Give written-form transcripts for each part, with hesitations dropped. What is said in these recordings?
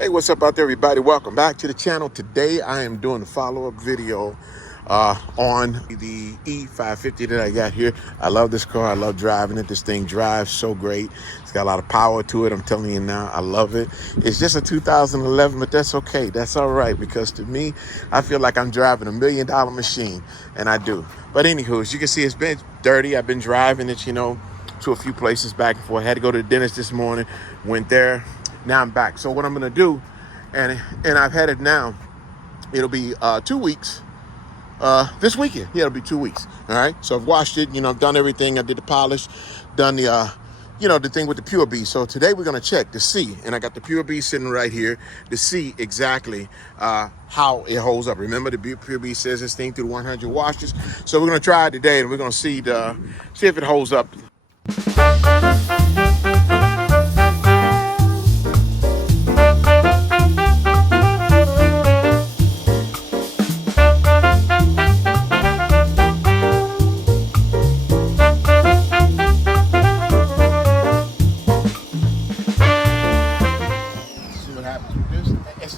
Hey, what's up out there, everybody? Welcome back to the channel. Today I am doing a follow-up video on the E550 that I got here. I love this car. I love driving it. This thing drives so great. It's got a lot of power to it. I'm telling you now, I love it. It's just a 2011, but that's okay. That's all right, because to me, I feel like I'm driving $1 million machine, and I do. But anywho, as you can see, it's been dirty. I've been driving it, to a few places back and forth. I had to go to the dentist this morning, went there. Now I'm back. So what I'm gonna do, and I've had it now, it'll be 2 weeks this weekend. Yeah, it'll be 2 weeks. All right. So I've washed it, I've done everything. I did the polish, done the the thing with the Pure B. So today we're gonna check to see, and I got the Pure B sitting right here to see exactly how it holds up. Remember, the Pure B says this thing through 100 washes. So we're gonna try it today, and we're gonna see if it holds up.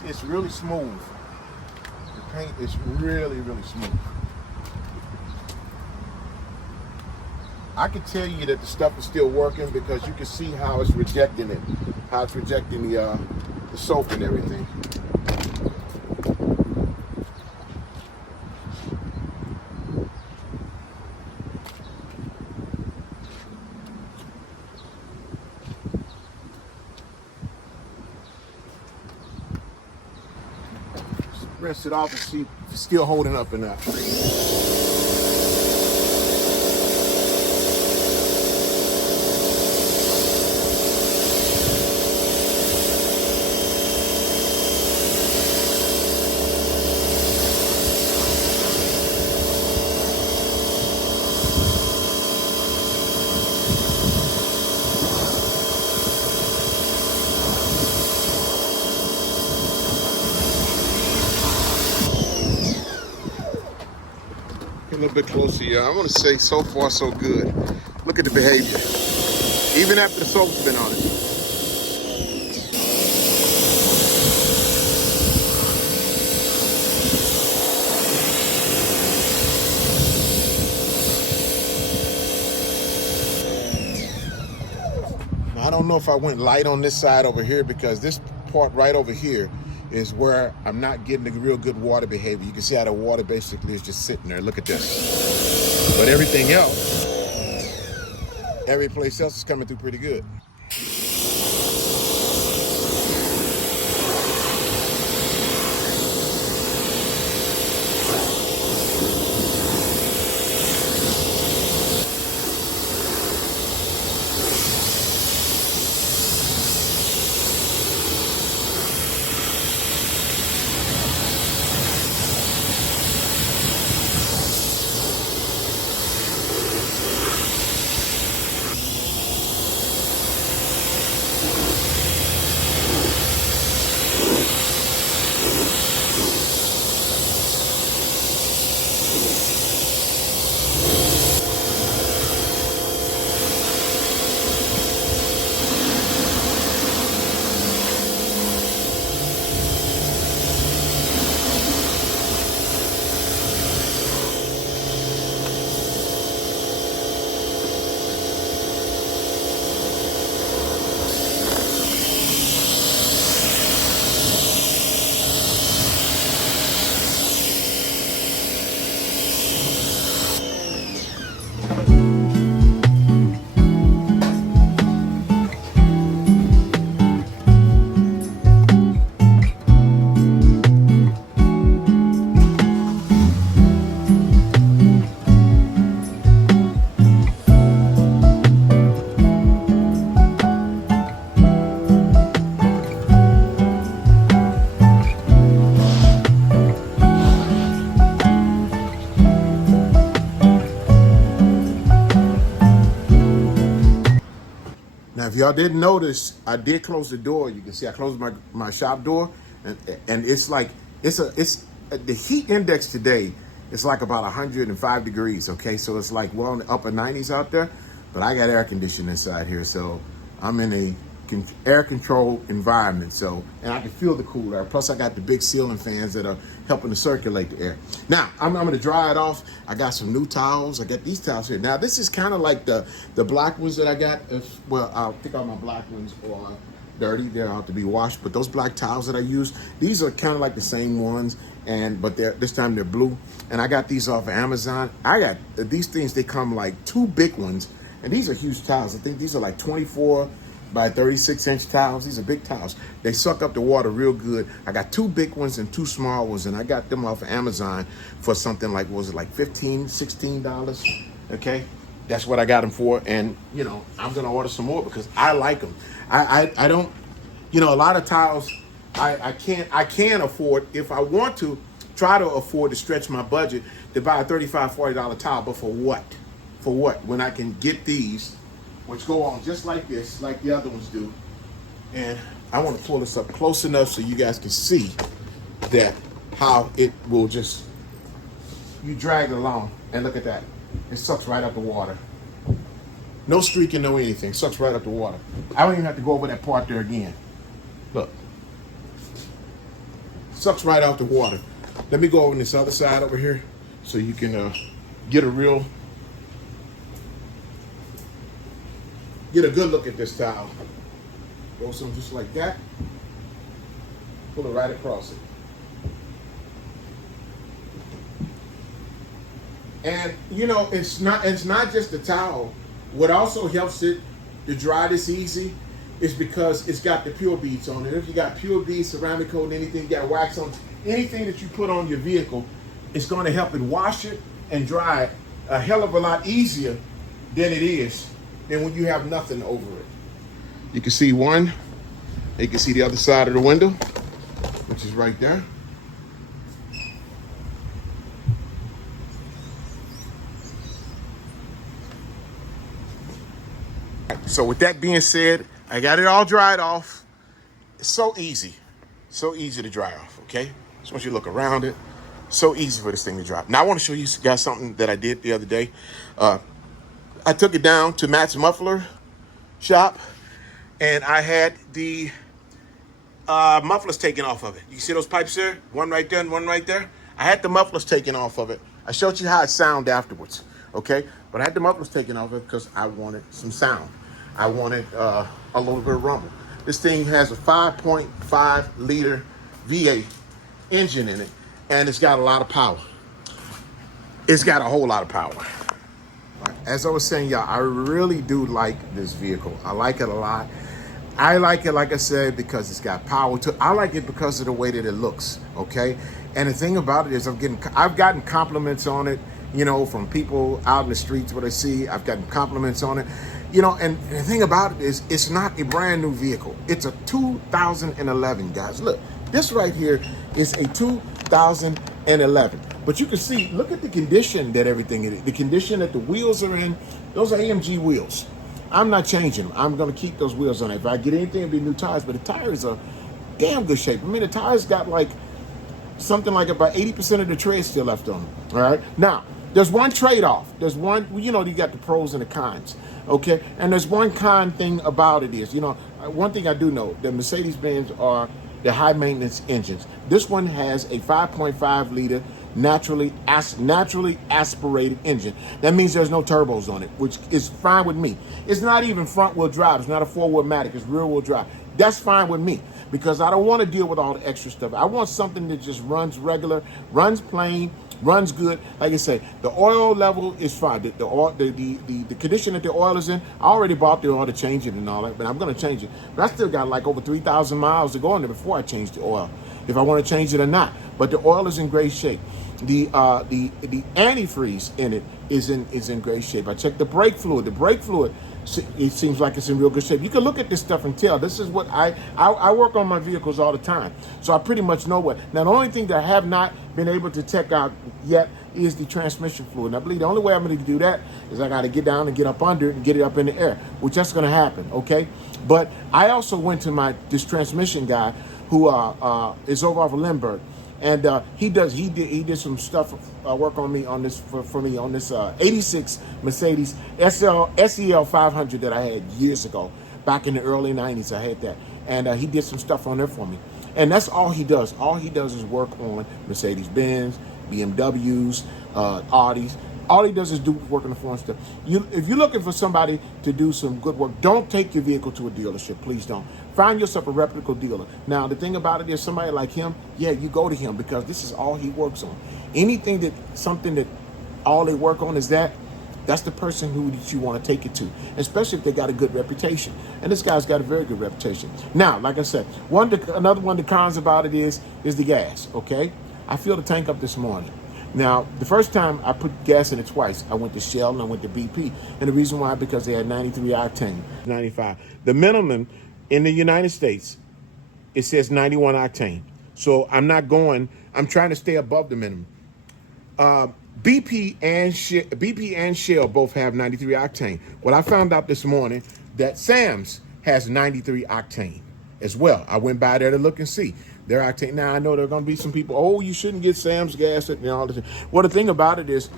It's really smooth. The paint is really, really smooth. I can tell you that the stuff is still working because you can see how it's rejecting it, how it's rejecting the soap and everything. Rinse it off and see if it's still holding up or not. A little bit closer here. I want to say so far so good. Look at the behavior. Even after the soap's been on it. Now, I don't know if I went light on this side over here, because this part right over here is where I'm not getting the real good water behavior. You can see how the water basically is just sitting there. Look at this. But everything else, every place else is coming through pretty good. Now, if y'all didn't notice, I did close the door. You can see I closed my shop door, and it's like it's the heat index today is like about 105 degrees. Okay, so it's like we're on the upper 90s out there, but I got air conditioning inside here, so I'm in a air controlled environment. So, and I can feel the cool air. Plus I got the big ceiling fans that are helping to circulate the air. Now I'm going to dry it off. I got some new towels. I got these towels here. Now this is kind of like the black ones that I got. Well, I think all my black ones are dirty. They're out to be washed. But those black towels that I use, these are kind of like the same ones, but this time they're blue. And I got these off of Amazon. I got these things. They come like 2 big ones, and these are huge towels. I think these are like 24 by 36-inch towels. These are big towels. They suck up the water real good. I got 2 big ones and 2 small ones, and I got them off of Amazon for something like, what was it, like $15, $16? Okay, that's what I got them for. And you know, I'm gonna order some more because I like them. I don't, you know, a lot of towels I can't afford. If I want to try to afford to stretch my budget to buy a $35, $40 towel, but for what? For what? When I can get these, which go on just like this, like the other ones do. And I want to pull this up close enough so you guys can see that how it will just, you drag it along, and look at that. It sucks right up the water. No streaking, no anything. Sucks right up the water. I don't even have to go over that part there again. Look. Sucks right out the water. Let me go over on this other side over here so you can get a good look at this towel. Go some just like that. Pull it right across it. And you know, it's not just the towel. What also helps it to dry this easy is because it's got the pure beads on it. If you got pure beads, ceramic coat, anything, you got wax on, anything that you put on your vehicle, it's going to help it wash it and dry it a hell of a lot easier than it is than when you have nothing over it. You can see one. You can see the other side of the window, which is right there. So with that being said, I got it all dried off. It's so easy to dry off, okay? Just want you to look around it. So easy for this thing to dry. Now I want to show you guys something that I did the other day. I took it down to Matt's muffler shop, and I had the mufflers taken off of it. You see those pipes there? One right there and one right there. I had the mufflers taken off of it. I showed you how it sounded afterwards, okay? But I had the mufflers taken off of it because I wanted some sound. I wanted a little bit of rumble. This thing has a 5.5 liter V8 engine in it, and it's got a lot of power. It's got a whole lot of power. As I was saying, y'all, I really do like this vehicle. I like it a lot. I like it, like I said, because it's got power to it. I like it because of the way that it looks, okay? And the thing about it is I've gotten compliments on it, you know, from people out in the streets where they see. I've gotten compliments on it. You know, and the thing about it is it's not a brand new vehicle. It's a 2011, guys. Look, this right here is a 2011. But you can see, look at the condition that everything is. The condition that the wheels are in. Those are AMG wheels. I'm not changing them. I'm going to keep those wheels on it. If I get anything, it'll be new tires. But the tires are damn good shape. I mean, the tires got like something like about 80% of the tread still left on them. All right. Now, there's one trade-off. There's one, you know, you got the pros and the cons. Okay. And there's one con thing about it is, you know, one thing I do know, the Mercedes-Benz are the high maintenance engines. This one has a 5.5 liter naturally aspirated engine. That means there's no turbos on it, which is fine with me. It's not even front wheel drive. It's not a 4-wheel-matic. It's rear wheel drive. That's fine with me because I don't want to deal with all the extra stuff. I want something that just runs regular, runs plain, runs good. Like I say, the oil level is fine. The condition that the oil is in, I already bought the oil to change it and all that, but I'm going to change it. But I still got like over 3,000 miles to go on there before I change the oil, if I want to change it or not. But the oil is in great shape. The antifreeze in it is in great shape. I checked the brake fluid. The brake fluid, it seems like it's in real good shape. You can look at this stuff and tell. This is what I work on my vehicles all the time, so I pretty much know what. Now, the only thing that I have not been able to check out yet is the transmission fluid. And I believe the only way I'm going to do that is I got to get down and get up under it and get it up in the air, which that's going to happen, okay? But I also went to this transmission guy who is over off of Lindbergh. And he did some stuff work on me on this for me on this 86 Mercedes SEL 500 that I had years ago. back in the early 90s. I had that. And he did some stuff on there for me. And that's all he does. All he does is work on Mercedes-Benz, BMWs, Audis. All he does is do work on the foreign stuff. If you're looking for somebody to do some good work, don't take your vehicle to a dealership. Please don't. Find yourself a reputable dealer. Now, the thing about it is somebody like him, yeah, you go to him because this is all he works on. Something that all they work on is that's the person who you want to take it to, especially if they got a good reputation. And this guy's got a very good reputation. Now, like I said, another one of the cons about it is the gas, okay? I filled the tank up this morning. Now, the first time I put gas in it twice, I went to Shell and I went to BP. And the reason why, because they had 93 octane, 95. The minimum in the United States, it says 91 octane. So I'm trying to stay above the minimum. BP and Shell both have 93 octane. Well, I found out this morning that Sam's has 93 octane as well. I went by there to look and see their octane. Now, I know there are going to be some people, oh, you shouldn't get Sam's gas and all this. Well, the thing about it is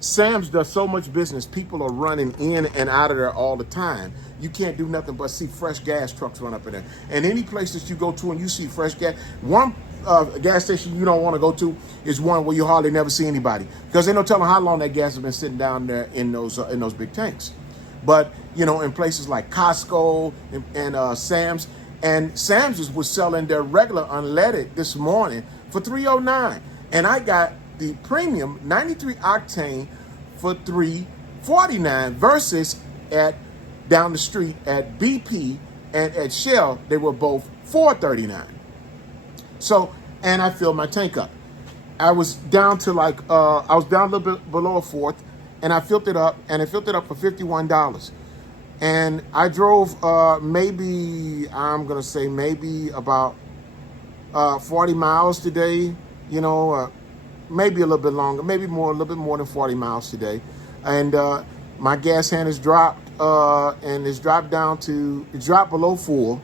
Sam's does so much business. People are running in and out of there all the time. You can't do nothing but see fresh gas trucks run up in there. And any place that you go to and you see fresh gas, one gas station you don't want to go to is one where you hardly never see anybody, because they don't tell them how long that gas has been sitting down there in those big tanks. But in places like Costco and Sam's, and Sam's was selling their regular unleaded this morning for $3.09, and I got the premium 93 octane for $3.49 versus at down the street at BP and at Shell they were both $4.39. So, and I filled my tank up. I was down to I was down a little bit below a fourth, and I filled it up, and I filled it up for $51. And I drove maybe about 40 miles today, maybe a little bit longer, a little bit more than 40 miles today. And my gas hand has dropped, and it's dropped below full.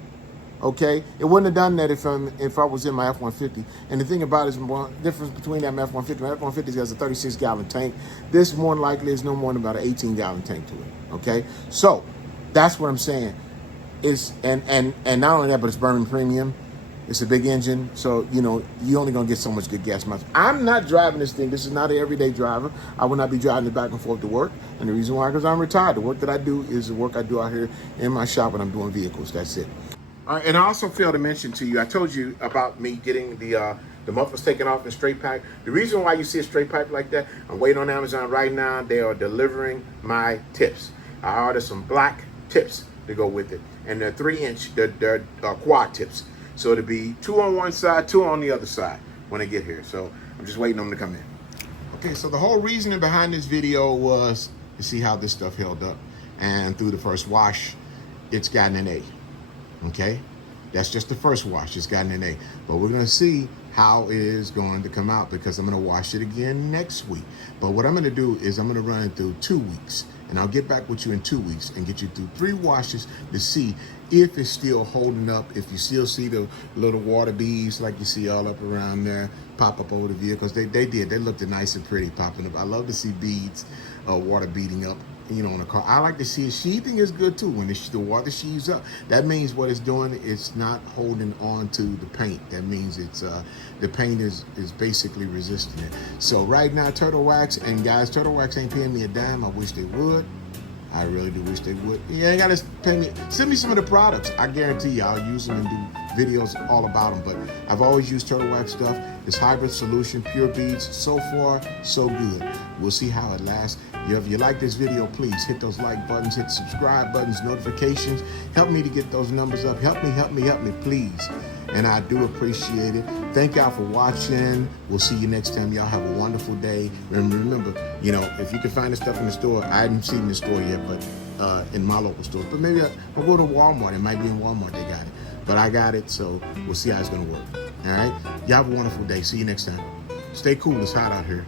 Okay, it wouldn't have done that if I was in my F-150. And the thing about it is, the difference between that F-150, my F-150 has a 36-gallon tank. This more than likely is no more than about an 18-gallon tank to it. Okay, so that's what I'm saying. And not only that, but it's burning premium. It's a big engine, so you're only gonna get so much good gas mileage. I'm not driving this thing. This is not an everyday driver. I will not be driving it back and forth to work. And the reason why, because I'm retired. The work that I do is the work I do out here in my shop when I'm doing vehicles. That's it. And I also failed to mention to you, I told you about me getting the mufflers taken off in straight pipe. The reason why you see a straight pipe like that, I'm waiting on Amazon right now. They are delivering my tips. I ordered some black tips to go with it. And they're 3-inch, they're quad tips. So it'll be 2 on one side, 2 on the other side when they get here. So I'm just waiting on them to come in. Okay, so the whole reasoning behind this video was to see how this stuff held up. And through the first wash, it's gotten an A. Okay, that's just the first wash. It's gotten an A, but we're going to see how it is going to come out, because I'm going to wash it again next week. But what I'm going to do is I'm going to run it through 2 weeks, and I'll get back with you in 2 weeks and get you through 3 washes to see if it's still holding up, if you still see the little water beads like you see all up around there pop up over the vehicles. They looked nice and pretty popping up. I love to see beads, water beading up on the car. I like to see it. Sheathing is good too. When the water sheaves up, that means what it's doing, it's not holding on to the paint. That means it's the paint is basically resisting it. So right now, Turtle Wax, and guys, Turtle Wax ain't paying me a dime. I wish they would. I really do wish they would. Yeah, they gotta pay me. Send me some of the products. I guarantee you I'll use them and do videos all about them. But I've always used Turtle Wax stuff. It's hybrid solution, pure beads. So far, so good. We'll see how it lasts. If you like this video, please hit those like buttons, hit the subscribe buttons, notifications. Help me to get those numbers up. Help me, please. And I do appreciate it. Thank y'all for watching. We'll see you next time. Y'all have a wonderful day. And remember, if you can find this stuff in the store, I haven't seen it in the store yet, but in my local store. But maybe I'll go to Walmart. It might be in Walmart they got it. But I got it, so we'll see how it's going to work. All right? Y'all have a wonderful day. See you next time. Stay cool. It's hot out here.